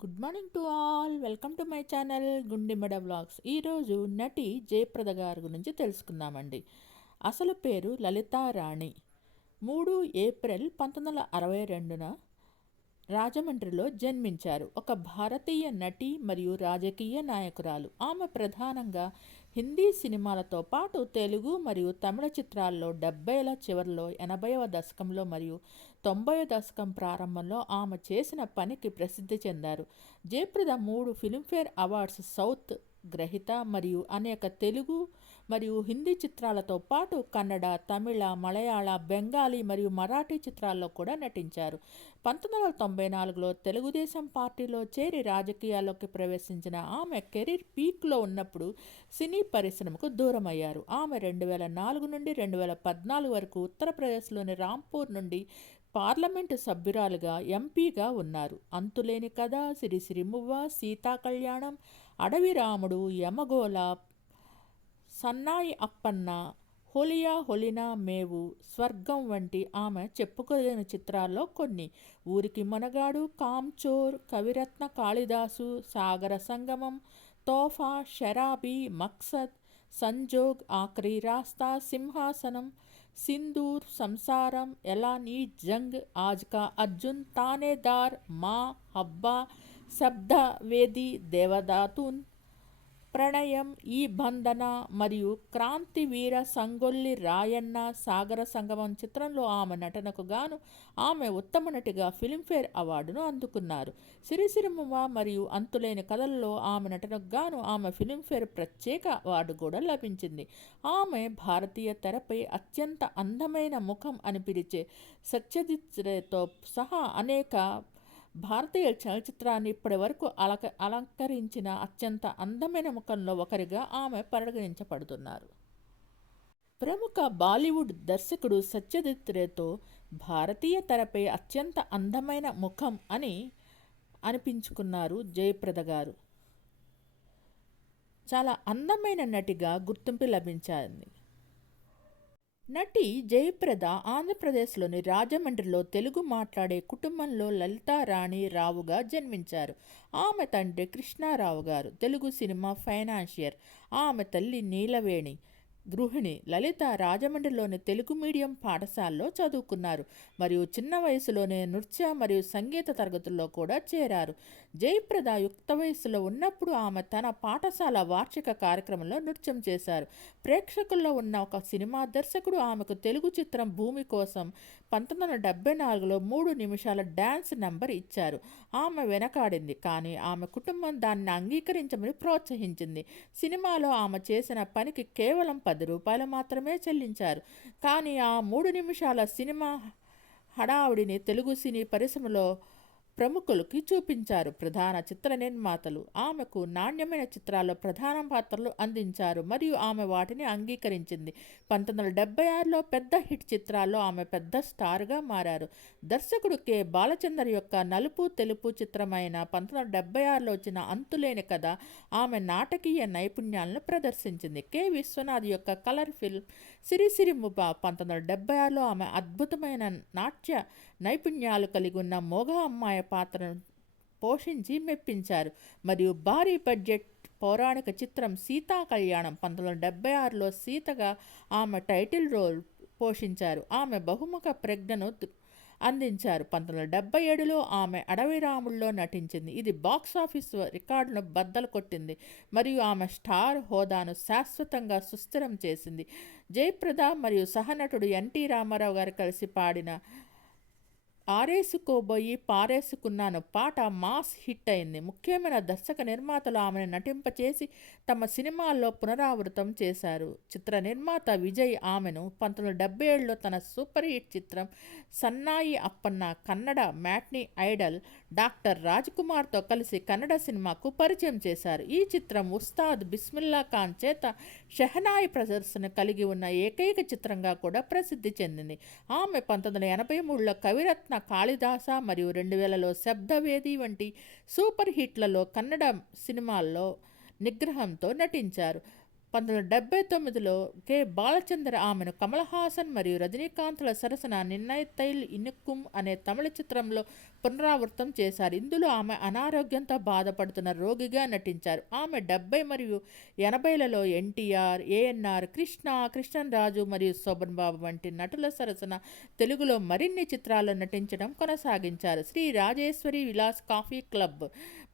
Good morning to all. Welcome to my channel Gundimeda vlogs. ఈరోజు నటి జయప్రద గారి గురించి తెలుసుకుందామండి. అసలు పేరు లలితారాణి. 3 ఏప్రిల్ 1962న రాజమండ్రిలో జన్మించారు. ఒక భారతీయ నటి మరియు రాజకీయ నాయకురాలు. ఆమె ప్రధానంగా హిందీ సినిమాలతో పాటు తెలుగు మరియు తమిళ చిత్రాల్లో 70ల చివరిలో, 80వ దశకంలో మరియు 90వ దశకం ప్రారంభంలో ఆమె చేసిన పనికి ప్రసిద్ధి చెందారు. జయప్రద 3 ఫిల్మ్ఫేర్ అవార్డ్స్ సౌత్ గ్రహీత మరియు అనేక తెలుగు మరియు హిందీ చిత్రాలతో పాటు కన్నడ, తమిళ, మలయాళ, బెంగాలీ మరియు మరాఠీ చిత్రాల్లో కూడా నటించారు. 1994లో తెలుగుదేశం పార్టీలో చేరి రాజకీయాల్లోకి ప్రవేశించిన ఆమె కెరీర్ పీక్లో ఉన్నప్పుడు సినీ పరిశ్రమకు దూరమయ్యారు. ఆమె 2004 నుండి 2014 వరకు ఉత్తరప్రదేశ్లోని రాంపూర్ నుండి పార్లమెంటు సభ్యురాలుగా ఎంపీగా ఉన్నారు. అంతులేని కథ, సిరిసిరిమువ్వ, సీతా కళ్యాణం, అడవి రాముడు, యమగోళ, సన్నాయి అప్పన్న, హోలియా హొలినా మేవు, స్వర్గం వంటి ఆమె చెప్పుకోదగిన చిత్రాల్లో కొన్ని. ఊరికి మనగాడు, కామ్చోర్, కవిరత్న కాళిదాసు, సాగర సంగమం, తోఫా, షరాబీ, మక్సద్, సంజోగ్, ఆఖరి రాస్తా, సింహాసనం, సింధూర్, సంసారం, ఎలానీ జంగ్, ఆజ్కా అర్జున్, తానేదార్, మా, హబ్బా, శబ్ద వేది, దేవదాతున్, ప్రణయం, ఈ బంధన మరియు క్రాంతివీర సంగొల్లి రాయన్న, సాగర సంగమం చిత్రంలో ఆమె నటనకు గాను ఆమె ఉత్తమ నటిగా ఫిల్మ్ఫేర్ అవార్డును అందుకున్నారు. సిరిసిరిమువ్వ మరియు అంతులేని కథల్లో ఆమె నటనకు గాను ఆమె ఫిల్మ్ఫేర్ ప్రత్యేక అవార్డు కూడా లభించింది. ఆమె భారతీయ తెరపై అత్యంత అందమైన ముఖం అని పిలిచే సత్యజిత్ రేతో సహా అనేక భారతీయ చలచిత్రాన్ని ఇప్పటి వరకు అలంకరించిన అత్యంత అందమైన ముఖంలో ఒకరిగా ఆమె పరిగణించబడుతున్నారు. ప్రముఖ బాలీవుడ్ దర్శకుడు సత్యజిత్ రేతో భారతీయ తెరపై అత్యంత అందమైన ముఖం అని అనిపించుకున్నారు జయప్రద గారు. చాలా అందమైన నటిగా గుర్తింపు లభించింది. నటి జయప్రద ఆంధ్రప్రదేశ్లోని రాజమండ్రిలో తెలుగు మాట్లాడే కుటుంబంలో లలితారాణి రావుగా జన్మించారు. ఆమె తండ్రి కృష్ణారావు గారు తెలుగు సినిమా ఫైనాన్షియర్. ఆమె తల్లి నీలవేణి గృహిణి. లలిత రాజమండ్రిలోని తెలుగు మీడియం పాఠశాలలో చదువుకున్నారు మరియు చిన్న వయసులోనే నృత్య మరియు సంగీత తరగతుల్లో కూడా చేరారు. జయప్రద యుక్త వయసులో ఉన్నప్పుడు ఆమె తన పాఠశాల వార్షిక కార్యక్రమంలో నృత్యం చేశారు. ప్రేక్షకుల్లో ఉన్న ఒక సినిమా దర్శకుడు ఆమెకు తెలుగు చిత్రం భూమి కోసం 1974లో 3 నిమిషాల డ్యాన్స్ నంబర్ ఇచ్చారు. ఆమె వెనకాడింది, కానీ ఆమె కుటుంబం దాన్ని అంగీకరించమని ప్రోత్సహించింది. సినిమాలో ఆమె చేసిన పనికి కేవలం ₹10 మాత్రమే చెల్లించారు. కానీ ఆ 3 నిమిషాల సినిమా హడావుడిని తెలుగు సినీ పరిశ్రమలో ప్రముఖులకి చూపించారు. ప్రధాన చిత్ర నిర్మాతలు ఆమెకు నాణ్యమైన చిత్రాల్లో ప్రధాన పాత్రలు అందించారు మరియు ఆమె వాటిని అంగీకరించింది. 1976లో పెద్ద హిట్ చిత్రాల్లో ఆమె పెద్ద స్టార్గా మారారు. దర్శకుడు కె బాలచందర్ యొక్క నలుపు తెలుపు చిత్రమైన 1976లో వచ్చిన అంతులేని కథ ఆమె నాటకీయ నైపుణ్యాలను ప్రదర్శించింది. కె విశ్వనాథ్ యొక్క కలర్ ఫిల్మ్ సిరిసిరిమువ్వ 1976లో ఆమె అద్భుతమైన నాట్య నైపుణ్యాలు కలిగి ఉన్న మొగ అమ్మాయి పాత్రను పోషించి మెప్పించారు మరియు భారీ బడ్జెట్ పౌరాణిక చిత్రం సీతా కళ్యాణం 1976లో సీతగా ఆమె టైటిల్ రోల్ పోషించారు. ఆమె బహుముఖ ప్రజ్ఞను అందించారు. 1977లో ఆమె అడవి రాముల్లో నటించింది. ఇది బాక్సాఫీస్ రికార్డును బద్దలు కొట్టింది మరియు ఆమె స్టార్ హోదాను శాశ్వతంగా సుస్థిరం చేసింది. జయప్రద మరియు సహనటుడు ఎన్టీ రామారావు గారు కలిసి పాడిన ఆరేసుకోబోయి పారేసుకున్నాను పాట మాస్ హిట్ అయింది. ముఖ్యమైన దర్శక నిర్మాతలు ఆమెను నటింపచేసి తమ సినిమాల్లో పునరావృతం చేశారు. చిత్ర నిర్మాత విజయ్ ఆమెను 1977లో తన సూపర్ హిట్ చిత్రం Sannayi Appanna, Kannada matinee idol doctor Raj కుమార్తో కలిసి కన్నడ సినిమాకు పరిచయం చేశారు. ఈ చిత్రం ఉస్తాద్ బిస్మిల్లా ఖాన్ చేత షెహనాయి ప్రదర్శన కలిగి ఉన్న ఏకైక చిత్రంగా కూడా ప్రసిద్ధి చెందింది. ఆమె 1983లో కవిరత్న కాళిదాస మరియు 2000లో శబ్దవేది వంటి సూపర్ హిట్లలో కన్నడ సినిమాల్లో నిగ్రహంతో నటించారు. 1979లో కె బాలచందర్ ఆమెను కమల్ హాసన్ మరియు రజనీకాంత్ల సరసన నిన్నైతైల్ ఇనుక్కుం అనే తమిళ చిత్రంలో పునరావృతం చేశారు. ఇందులో ఆమె అనారోగ్యంతో బాధపడుతున్న రోగిగా నటించారు. ఆమె 70 మరియు 80లలో ఎన్టీఆర్, ఏఎన్ఆర్, కృష్ణరాజు మరియు శోభన్ బాబు వంటి నటుల సరసన తెలుగులో మరిన్ని చిత్రాల్లో నటించడం కొనసాగించారు. శ్రీ రాజేశ్వరి విలాస్ కాఫీ క్లబ్,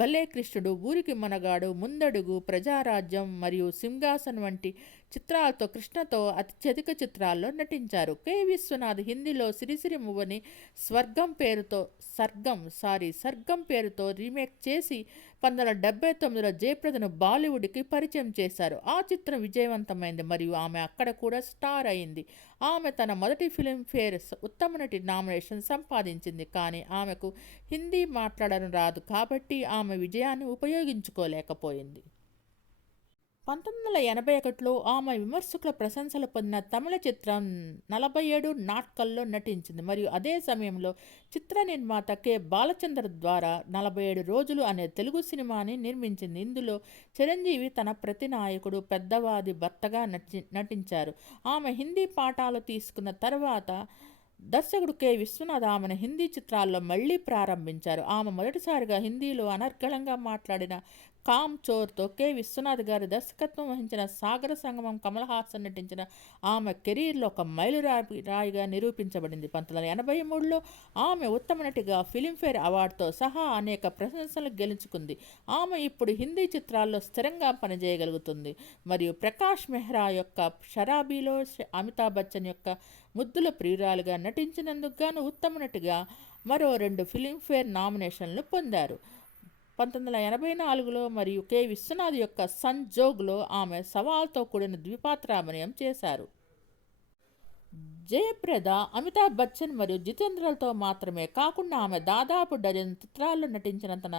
భలే కృష్ణుడు, ఊరికి మనగాడు, ముందడుగు, ప్రజారాజ్యం మరియు సింహాసన్ వంటి చిత్రాలతో కృష్ణతో అత్యధిక చిత్రాల్లో నటించారు. కె విశ్వనాథ్ హిందీలో సిరిసిరి మువ్వని సర్గం పేరుతో రీమేక్ చేసి 1979లో జయప్రదను బాలీవుడ్కి పరిచయం చేశారు. ఆ చిత్రం విజయవంతమైంది మరియు ఆమె అక్కడ కూడా స్టార్ అయింది. ఆమె తన మొదటి ఫిల్మ్ఫేర్ ఉత్తమ నటి నామినేషన్ సంపాదించింది, కానీ ఆమెకు హిందీ మాట్లాడడం రాదు కాబట్టి ఆమె విజయాన్ని ఉపయోగించుకోలేకపోయింది. 1981లో ఆమె విమర్శకుల ప్రశంసలు పొందిన తమిళ చిత్రం 47 నాట్కల్లో నటించింది మరియు అదే సమయంలో చిత్ర నిర్మాత కె బాలచందర్ ద్వారా 47 రోజులు అనే తెలుగు సినిమాని నిర్మించింది. ఇందులో చిరంజీవి తన ప్రతినాయకుడు పెద్దవాది భర్తగా నటించారు. ఆమె హిందీ పాఠాలు తీసుకున్న తర్వాత దర్శకుడు కె విశ్వనాథ్ ఆమెను హిందీ చిత్రాల్లో మళ్లీ ప్రారంభించారు. ఆమె మొదటిసారిగా హిందీలో అనర్గళంగా మాట్లాడిన కామ్ చోర్తో కె విశ్వనాథ్ గారి దర్శకత్వం వహించిన సాగర సంగమం కమల్ హాసన్ నటించిన ఆమె కెరీర్లో ఒక మైలురాయిగా నిరూపించబడింది. 1983లో ఆమె ఉత్తమ నటిగా ఫిలింఫేర్ అవార్డుతో సహా అనేక ప్రశంసలు గెలుచుకుంది. ఆమె ఇప్పుడు హిందీ చిత్రాల్లో స్థిరంగా పనిచేయగలుగుతుంది మరియు ప్రకాష్ మెహ్రా యొక్క షరాబీలో అమితాబ్ బచ్చన్ యొక్క ముద్దుల ప్రియురాలుగా నటించినందుకు గాను ఉత్తమ నటిగా మరో 2 ఫిలింఫేర్ నామినేషన్లు పొందారు. 1984లో మరియు కె విశ్వనాథ్ యొక్క సంజోగ్లో ఆమె సవాల్తో కూడిన ద్విపాత్రాభినయం చేశారు. జయప్రద అమితాబ్ బచ్చన్ మరియు జితేంద్రలతో మాత్రమే కాకుండా ఆమె దాదాపు డజన్ చిత్రాల్లో నటించిన తన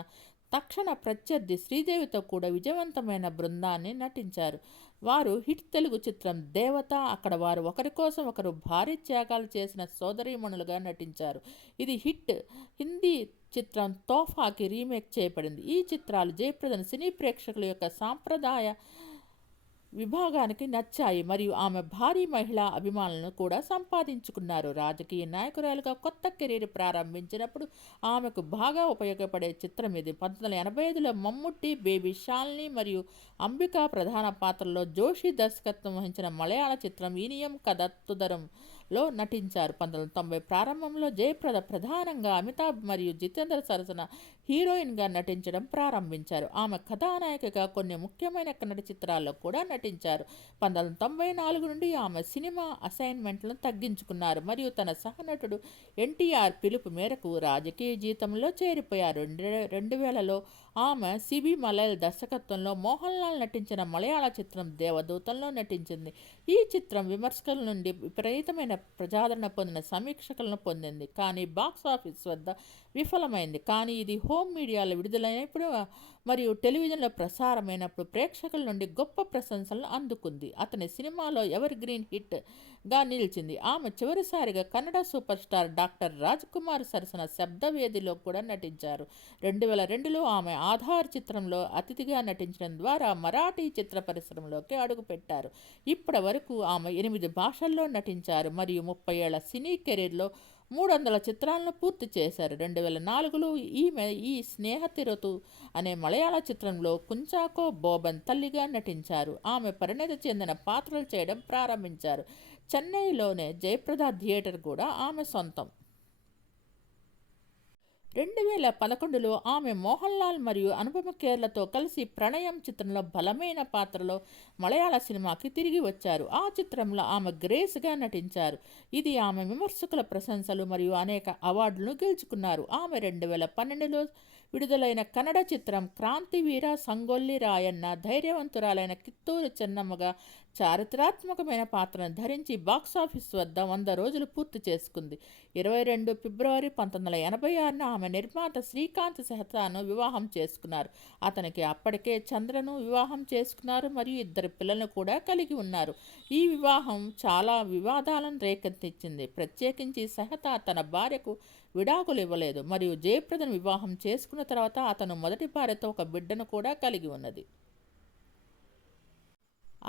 తక్షణ ప్రత్యర్థి శ్రీదేవితో కూడా విజయవంతమైన బృందాన్ని నటించారు. వారు హిట్ తెలుగు చిత్రం దేవత, అక్కడ వారు ఒకరి కోసం ఒకరు భారీ త్యాగాలు చేసిన సోదరీమణులుగా నటించారు. ఇది హిట్ హిందీ చిత్రం తోఫాకి రీమేక్ చేయబడింది. ఈ చిత్రాలు జయప్రదను సినీ ప్రేక్షకుల యొక్క సాంప్రదాయ విభాగానికి నచ్చాయి మరియు ఆమె భారీ మహిళా అభిమానులను కూడా సంపాదించుకున్నారు. రాజకీయ నాయకురాలుగా కొత్త కెరీర్ ప్రారంభించినప్పుడు ఆమెకు బాగా ఉపయోగపడే చిత్రం ఇది. 1985లో మమ్ముట్టి, బేబీ శాలిని మరియు అంబికా ప్రధాన పాత్రల్లో జోషి దర్శకత్వం వహించిన మలయాళ చిత్రం ఇనియం కథతుదరంలో నటించారు. 1990 ప్రారంభంలో జయప్రద ప్రధానంగా అమితాబ్ మరియు జితేంద్ర సరసన హీరోయిన్గా నటించడం ప్రారంభించారు. ఆమె కథానాయికగా కొన్ని ముఖ్యమైన కన్నడ చిత్రాల్లో కూడా నటించారు. 1994 నుండి ఆమె సినిమా అసైన్మెంట్లను తగ్గించుకున్నారు మరియు తన సహనటుడు ఎన్టీఆర్ పిలుపు మేరకు రాజకీయ జీవితంలో చేరిపోయారు. 2000లో ఆమె సిబి మలయాళ దర్శకత్వంలో మోహన్ లాల్ నటించిన మలయాళ చిత్రం దేవదూతంలో నటించింది. ఈ చిత్రం విమర్శకుల నుండి విపరీతమైన ప్రజాదరణ పొందిన సమీక్షకులను పొందింది, కానీ బాక్స్ ఆఫీస్ వద్ద విఫలమైంది. కానీ ఇది హోమ్ మీడియాలో విడుదలైనప్పుడు మరియు టెలివిజన్లో ప్రసారమైనప్పుడు ప్రేక్షకుల నుండి గొప్ప ప్రశంసలను అందుకుంది. అతని సినిమాలో ఎవర్ గ్రీన్ హిట్గా నిలిచింది. ఆమె చివరిసారిగా Kannada super star doctor Raj Kumar సరసన శబ్దవేదిలో కూడా నటించారు. 2002లో ఆమె ఆధార్ చిత్రంలో అతిథిగా నటించడం ద్వారా మరాఠీ చిత్ర పరిశ్రమలోకి అడుగుపెట్టారు. ఇప్పటి వరకు ఆమె 8 భాషల్లో నటించారు మరియు 30 ఏళ్ల సినీ కెరీర్లో 300 చిత్రాలను పూర్తి చేశారు. 2004లో ఈమె ఈ స్నేహతిరతు అనే మలయాళ చిత్రంలో కుంచాకో బోబన్ తల్లిగా నటించారు. ఆమె పరిణతి చెందిన పాత్రలు చేయడం ప్రారంభించారు. చెన్నైలోనే జయప్రద థియేటర్ కూడా ఆమె సొంతం. 2011లో ఆమె మోహన్ లాల్ మరియు అనుపమ ఖేర్లతో కలిసి ప్రణయం చిత్రంలో బలమైన పాత్రలో మలయాళ సినిమాకి తిరిగి వచ్చారు. ఆ చిత్రంలో ఆమె గ్రేస్గా నటించారు. ఇది ఆమె విమర్శకుల ప్రశంసలు మరియు అనేక అవార్డులను గెలుచుకున్నారు. ఆమె 2012లో విడుదలైన కన్నడ చిత్రం క్రాంతివీర సంగొల్లి రాయన్న ధైర్యవంతురాలైన కిత్తూరు చెన్నమ్మగా చారిత్రాత్మకమైన పాత్రను ధరించి బాక్సాఫీస్ వద్ద 100 రోజులు పూర్తి చేసుకుంది. 22 ఫిబ్రవరి 1986న ఆమె నిర్మాత శ్రీకాంత్ సెహతాను వివాహం చేసుకున్నారు. అతనికి అప్పటికే చంద్రను వివాహం చేసుకున్నారు మరియు 2 పిల్లలను కూడా కలిగి ఉన్నారు. ఈ వివాహం చాలా వివాదాలను రేకెత్తించింది. ప్రత్యేకించి సెహతా తన భార్యకు విడాకులు ఇవ్వలేదు మరియు జయప్రదను వివాహం చేసుకున్న తర్వాత అతను మొదటి భార్యతో ఒక బిడ్డను కూడా కలిగి ఉన్నది.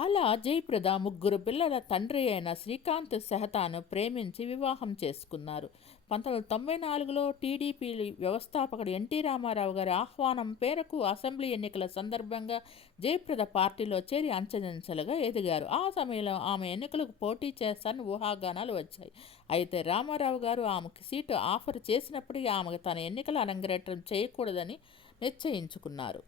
అలా జయప్రద ముగ్గురు పిల్లల తండ్రి అయిన శ్రీకాంత్ సెహతాను ప్రేమించి వివాహం చేసుకున్నారు. 1994లో టీడీపీ వ్యవస్థాపకుడు ఎన్టీ రామారావు గారి ఆహ్వానం పేరకు అసెంబ్లీ ఎన్నికల సందర్భంగా జయప్రద పార్టీలో చేరి అంచెలంచెలుగా ఎదిగారు. ఆ సమయంలో ఆమె ఎన్నికలకు పోటీ చేస్తారని ఊహాగానాలు వచ్చాయి. అయితే రామారావు గారు ఆమెకు సీటు ఆఫర్ చేసినప్పటికీ ఆమెకు తన ఎన్నికల అరంగేట్రం చేయకూడదని నిశ్చయించుకున్నారు.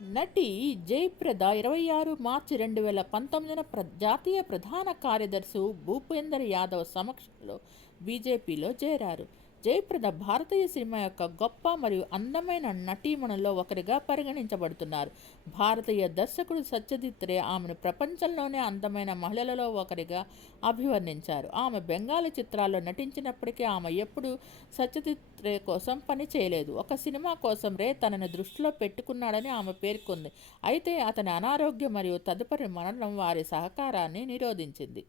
నటి జయప్రద 26 మార్చి 2019న జాతీయ ప్రధాన కార్యదర్శి భూపేందర్ యాదవ్ సమక్షంలో బీజేపీలో చేరారు. జయప్రద భారతీయ సినిమా యొక్క గొప్ప మరియు అందమైన నటీమణుల్లో ఒకరిగా పరిగణించబడుతున్నారు. భారతీయ దర్శకుడు సత్యజిత్ రే ఆమెను ప్రపంచంలోనే అందమైన మహిళలలో ఒకరిగా అభివర్ణించారు. ఆమె బెంగాలీ చిత్రాల్లో నటించినప్పటికీ ఆమె ఎప్పుడూ సత్యజిత్ రే కోసం పని చేయలేదు. ఒక సినిమా కోసం రే తనని దృష్టిలో పెట్టుకున్నాడని ఆమె పేర్కొంది. అయితే అతని అనారోగ్యం మరియు తదుపరి మరణం వారి సహకారాన్ని నిరోధించింది.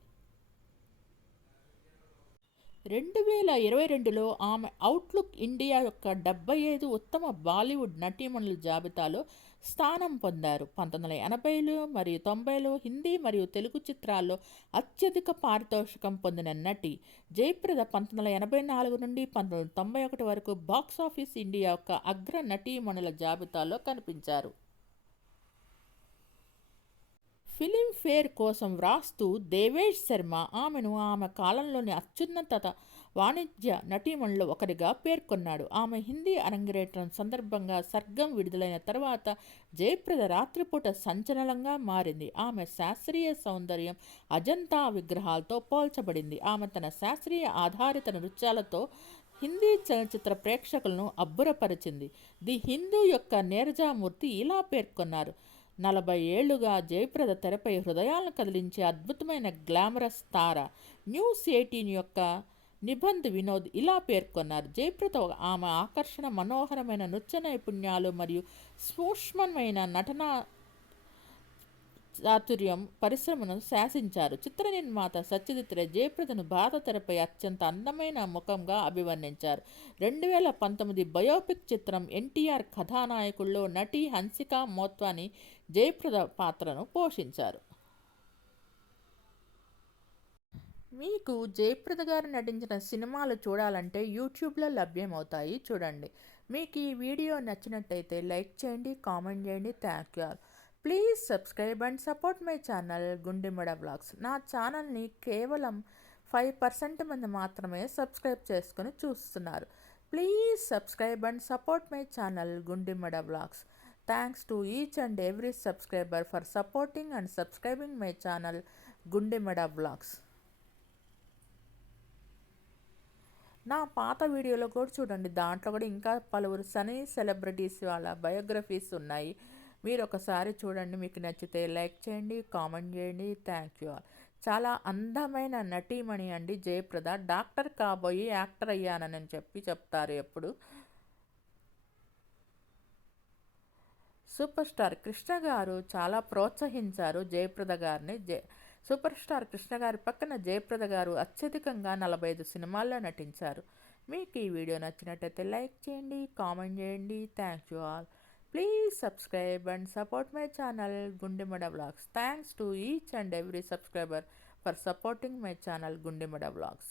2022లో ఆమె అవుట్లుక్ ఇండియా యొక్క 75 ఉత్తమ బాలీవుడ్ నటీమణుల జాబితాలో స్థానం పొందారు. 1980లు మరియు 90లో హిందీ మరియు తెలుగు చిత్రాల్లో అత్యధిక పారితోషికం పొందిన నటి జయప్రద 1984 నుండి 1991 వరకు బాక్సాఫీస్ ఇండియా యొక్క అగ్ర నటీమణుల జాబితాలో కనిపించారు. ఫిలింఫేర్ కోసం వ్రాస్తూ దేవేష్ శర్మ ఆమెను ఆమె కాలంలోని అత్యున్నత వాణిజ్య నటీమణుల్లో ఒకరిగా పేర్కొన్నాడు. ఆమె హిందీ అరంగేట్రం సందర్భంగా సర్గం విడుదలైన తర్వాత జయప్రద రాత్రిపూట సంచలనంగా మారింది. ఆమె శాస్త్రీయ సౌందర్యం అజంతా విగ్రహాలతో పోల్చబడింది. ఆమె తన శాస్త్రీయ ఆధారిత నృత్యాలతో హిందీ చలనచిత్ర ప్రేక్షకులను అబ్బురపరిచింది. ది హిందూ యొక్క నీరజామూర్తి ఇలా పేర్కొన్నారు: 40 ఏళ్లుగా జయప్రద తెరపై హృదయాలను కదిలించే అద్భుతమైన గ్లామరస్ తార. న్యూస్ 18 యొక్క నిబంధ్ వినోద్ ఇలా పేర్కొన్నారు: జయప్రద ఆమె ఆకర్షణ, మనోహరమైన నృత్య నైపుణ్యాలు మరియు సూక్ష్మమైన నటన చాతుర్యం పరిశ్రమను శాసించారు. చిత్ర నిర్మాత సత్యజిత్ రే జయప్రదను భారత తెరపై అత్యంత అందమైన ముఖంగా అభివర్ణించారు. 2019 బయోపిక్ చిత్రం ఎన్టీఆర్ కథానాయకుల్లో నటి హన్సికా మోత్వాని జయప్రద పాత్రను పోషించారు. మీకు జయప్రద గారు నటించిన సినిమాలు చూడాలంటే యూట్యూబ్లో లభ్యమవుతాయి, చూడండి. మీకు ఈ వీడియో నచ్చినట్టయితే లైక్ చేయండి, కామెంట్ చేయండి. Thank you all. Please subscribe and support my channel Gundimada vlogs. నా ఛానల్ని కేవలం 5% మంది మాత్రమే సబ్స్క్రైబ్ చేసుకుని చూస్తున్నారు. Please subscribe and support my channel Gundimada vlogs. Thanks to each and every subscriber for supporting and subscribing my channel Gundimada vlogs. నా పాత వీడియోలో కూడా చూడండి, దాంట్లో కూడా ఇంకా పలువురు సనీ సెలబ్రిటీస్ వాళ్ళ బయోగ్రఫీస్ ఉన్నాయి. మీరు ఒకసారి చూడండి, మీకు నచ్చితే లైక్ చేయండి, కామెంట్ చేయండి. Thank you all. చాలా అందమైన నటీమణి అండి జయప్రద. డాక్టర్ కాబోయి యాక్టర్ అయ్యానని చెప్తారు ఎప్పుడు. సూపర్ స్టార్ కృష్ణ గారు చాలా ప్రోత్సహించారు జయప్రద గారిని. సూపర్ స్టార్ కృష్ణ గారి పక్కన జయప్రద గారు అత్యధికంగా 45 సినిమాల్లో నటించారు. మీకు ఈ వీడియో నచ్చినట్టయితే లైక్ చేయండి, కామెంట్ చేయండి. Thank you all. Please subscribe and support my channel Gundimada Vlogs. Thanks to each and every subscriber for supporting my channel Gundimada Vlogs.